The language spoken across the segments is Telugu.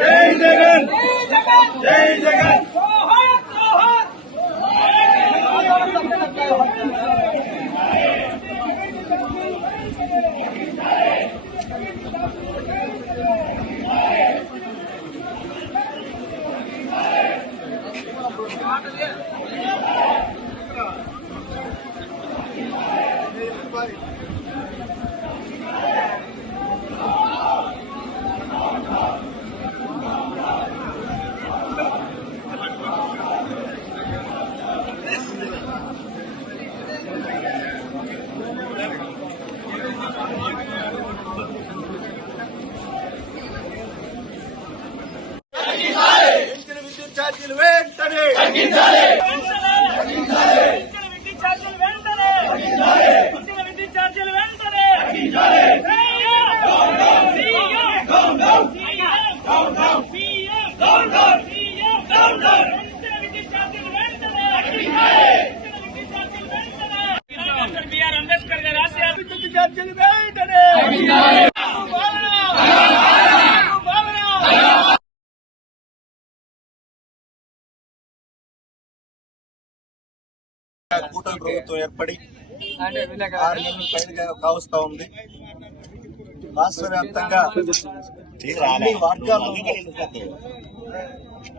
జై జగన్! జై జగన్! Chiquita. కూటమి ప్రభుత్వం ఏర్పడి ఆరు నెలలు పైన కావస్తా ఉంది. రాష్ట్ర వ్యాప్తంగా అన్ని వర్గాల్లో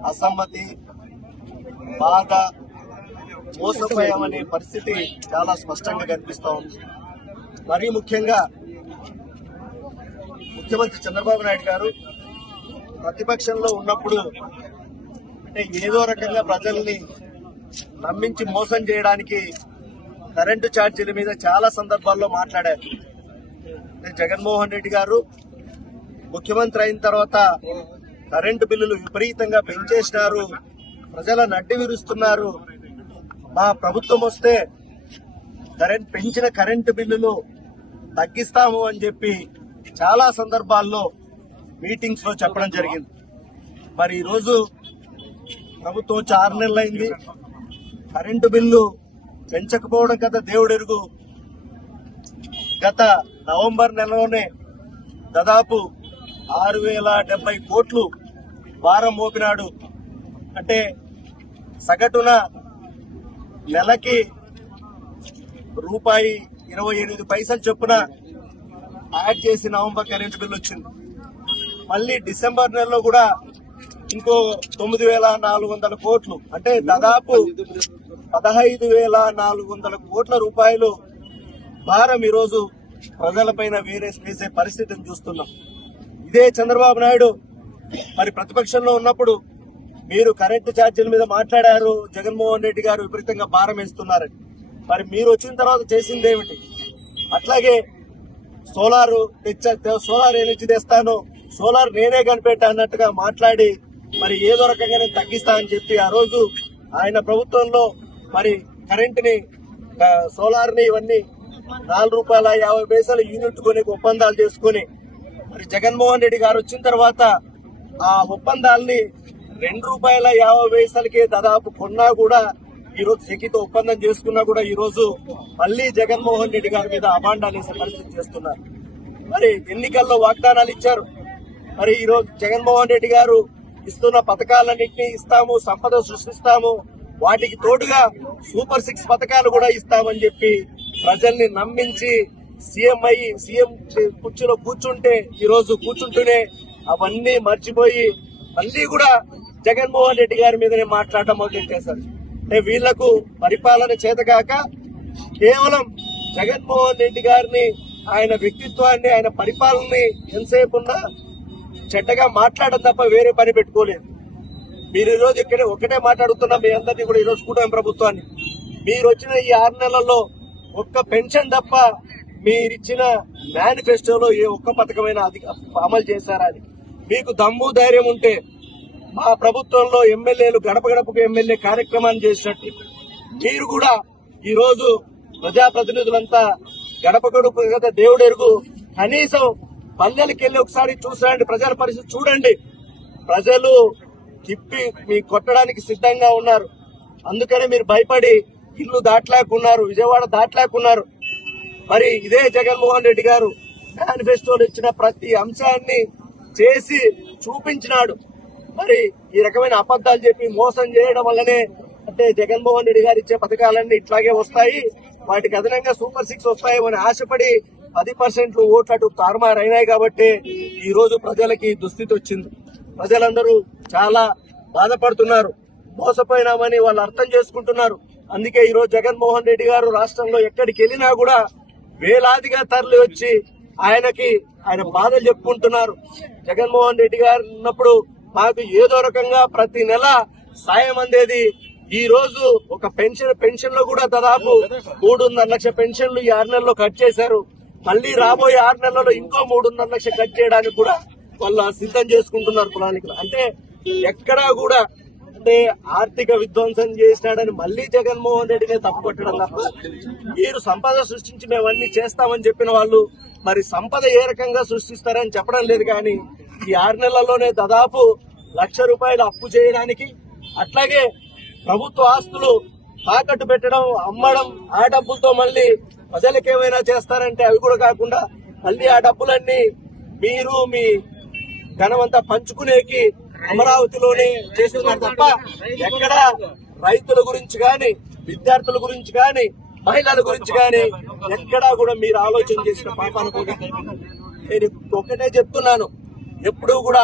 అసమ్మతి బాధ మోసపోయామనే పరిస్థితి చాలా స్పష్టంగా కనిపిస్తా ఉంది. మరీ ముఖ్యంగా ముఖ్యమంత్రి చంద్రబాబు నాయుడు గారు ప్రతిపక్షంలో ఉన్నప్పుడు అంటే ఏదో రకంగా ప్రజల్ని నమ్మించి మోసం చేయడానికి కరెంటు ఛార్జీల మీద చాలా సందర్భాల్లో మాట్లాడారు. అంటే జగన్మోహన్ రెడ్డి గారు ముఖ్యమంత్రి అయిన తర్వాత కరెంటు బిల్లులు విపరీతంగా పెంచేసినారు ప్రజల నడ్డి విరుస్తున్నారు. మా ప్రభుత్వం వస్తే కరెంట్ పెంచిన కరెంటు బిల్లులు తగ్గిస్తాము అని చెప్పి చాలా సందర్భాల్లో మీటింగ్స్లో చెప్పడం జరిగింది. మరి ఈరోజు ప్రభుత్వం వచ్చి ఆరు నెలలైంది. కరెంటు బిల్లు పెంచకపోవడం కదా దేవుడెరుగు. గత నవంబర్ నెలలోనే దాదాపు ఆరు వేల డెబ్బై కోట్లు భారం మోపినాడు. అంటే సగటున నెలకి రూపాయి ఇరవై ఎనిమిది పైసలు చొప్పున యాడ్ చేసి నవంబర్ కరెంటు బిల్లు వచ్చింది. మళ్ళీ డిసెంబర్ నెలలో కూడా ఇంకో తొమ్మిది వేల నాలుగు వందల కోట్లు. అంటే దాదాపు పదహైదు వేల నాలుగు వందల కోట్ల రూపాయలు భారం ఈరోజు ప్రజలపైన వేరే వేసే పరిస్థితిని చూస్తున్నాం. ఇదే చంద్రబాబు నాయుడు మరి ప్రతిపక్షంలో ఉన్నప్పుడు మీరు కరెంటు ఛార్జీల మీద మాట్లాడారు జగన్మోహన్ రెడ్డి గారు విపరీతంగా భారం వేస్తున్నారని మరి మీరు వచ్చిన తర్వాత చేసింది ఏమిటి? అట్లాగే సోలార్ తెచ్చ సోలార్ ఎనర్జీ తెస్తాను సోలార్ నేనే కనిపెట్టా అన్నట్టుగా మాట్లాడి మరి ఏదో రకంగా నేను తగ్గిస్తా అని చెప్పి ఆ రోజు ఆయన ప్రభుత్వంలో మరి కరెంట్ని సోలార్ని ఇవన్నీ నాలుగు రూపాయల యాభై పైసలు యూనిట్ కొని ఒప్పందాలు చేసుకుని మరి జగన్మోహన్ రెడ్డి గారు వచ్చిన తర్వాత ఆ ఒప్పందాల్ని రెండు రూపాయల యాభై పైసలకే దాదాపు కొన్నా కూడా ఈ రోజు సెకితో ఒప్పందం చేసుకున్నా కూడా ఈరోజు మళ్ళీ జగన్మోహన్ రెడ్డి గారి మీద అభాండాలు వేసే పరిస్థితి చేస్తున్నారు. మరి ఎన్నికల్లో వాగ్దానాలు ఇచ్చారు. మరి ఈరోజు జగన్మోహన్ రెడ్డి గారు ఇస్తున్న పథకాలన్నింటినీ ఇస్తాము సంపద సృష్టిస్తాము వాటికి తోడుగా సూపర్ సిక్స్ పథకాలు కూడా ఇస్తామని చెప్పి ప్రజల్ని నమ్మించి సీఎం అయ్యి సీఎం కుర్చీలో కూర్చుంటే ఈ రోజు కూర్చుంటూనే అవన్నీ మర్చిపోయి మళ్ళీ కూడా జగన్మోహన్ రెడ్డి గారి మీదనే మాట్లాడటం మొదలెట్టేశారు అంటే వీళ్ళకు పరిపాలన చేతగాక కేవలం జగన్మోహన్ రెడ్డి గారిని ఆయన వ్యక్తిత్వాన్ని ఆయన పరిపాలనని ఎంతసేపు ఉన్నా చెడ్డగా మాట్లాడడం తప్ప వేరే పని పెట్టుకోలేదు. మీరు ఈరోజు రోజు ఇక్కడే ఒకటే మాట్లాడుతున్నా మీ అందరినీ కూడా ఈరోజు కూటమి ప్రభుత్వాన్ని. మీరు వచ్చిన ఈ ఆరు నెలల్లో ఒక్క పెన్షన్ తప్ప మీరిచ్చిన మేనిఫెస్టోలో ఏ ఒక్క పథకమైన అమలు చేశారా అని. మీకు దమ్ము ధైర్యం ఉంటే మా ప్రభుత్వంలో ఎమ్మెల్యేలు గడప గడపకు ఎమ్మెల్యే కార్యక్రమాన్ని చేసినట్టు మీరు కూడా ఈరోజు ప్రజాప్రతినిధులంతా గడప గడప కదా కనీసం పల్లెలకి వెళ్ళి ఒకసారి చూసారండి ప్రజల పరిస్థితి చూడండి. ప్రజలు తిప్పి మీ కొట్టడానికి సిద్ధంగా ఉన్నారు. అందుకనే మీరు భయపడి ఇల్లు దాటలేకున్నారు విజయవాడ దాటలేకున్నారు. మరి ఇదే జగన్మోహన్ రెడ్డి గారు మేనిఫెస్టోలు ఇచ్చిన ప్రతి అంశాన్ని చేసి చూపించినాడు. మరి ఈ రకమైన అబద్ధాలు చెప్పి మోసం చేయడం వల్లనే అంటే జగన్మోహన్ రెడ్డి గారు ఇచ్చే పథకాలన్నీ ఇట్లాగే వస్తాయి. వాటికి అదనంగా సూపర్ సిక్స్ వస్తాయేమని ఆశపడి పది పర్సెంట్లు ఓట్లు అటు తారుమారు అయినాయి కాబట్టి ఈ రోజు ప్రజలకి దుస్థితి వచ్చింది. ప్రజలందరూ చాలా బాధపడుతున్నారు మోసపోయినామని వాళ్ళు అర్థం చేసుకుంటున్నారు. అందుకే ఈరోజు జగన్మోహన్ రెడ్డి గారు రాష్ట్రంలో ఎక్కడికి వెళ్ళినా కూడా వేలాదిగా తరలి వచ్చి ఆయనకి ఆయన బాధలు చెప్పుకుంటున్నారు. జగన్మోహన్ రెడ్డి గారు ఉన్నప్పుడు మాకు ఏదో రకంగా ప్రతి నెల సాయం అందేది. ఈ రోజు ఒక పెన్షన్ పెన్షన్లో కూడా దాదాపు మూడున్నర లక్ష పెన్షన్లు ఈ ఆరు నెలల్లో కట్ చేశారు. మళ్ళీ రాబోయే ఆరు నెలల్లో ఇంకో మూడున్నర లక్ష కట్ చేయడానికి కూడా వాళ్ళు సిద్ధం చేసుకుంటున్నారు ప్రణాళికలు అంటే ఎక్కడా కూడా అంటే ఆర్థిక విధ్వంసం చేసినాడని మళ్ళీ జగన్మోహన్ రెడ్డినే తప్పుకొట్టడం తప్ప మీరు సంపద సృష్టించి మేమన్నీ చేస్తామని చెప్పిన వాళ్ళు మరి సంపద ఏ రకంగా సృష్టిస్తారని చెప్పడం లేదు కానీ ఈ ఆరు నెలల్లోనే దాదాపు లక్ష రూపాయలు అప్పు చేయడానికి అట్లాగే ప్రభుత్వ ఆస్తులు తాకట్టు పెట్టడం అమ్మడం ఆ డబ్బులతో మళ్ళీ ప్రజలకు ఏమైనా చేస్తారంటే అవి కూడా కాకుండా మళ్ళీ ఆ డబ్బులన్నీ మీరు మీ ధనమంతా పంచుకునేకి అమరావతిలోనే చేస్తున్నారు తప్ప ఎక్కడ రైతుల గురించి గాని విద్యార్థుల గురించి గాని మహిళల గురించి గాని ఎక్కడా కూడా మీరు ఆలోచన చేసిన పాపాలు కూడా నేను ఒకటే చెప్తున్నాను. ఎప్పుడూ కూడా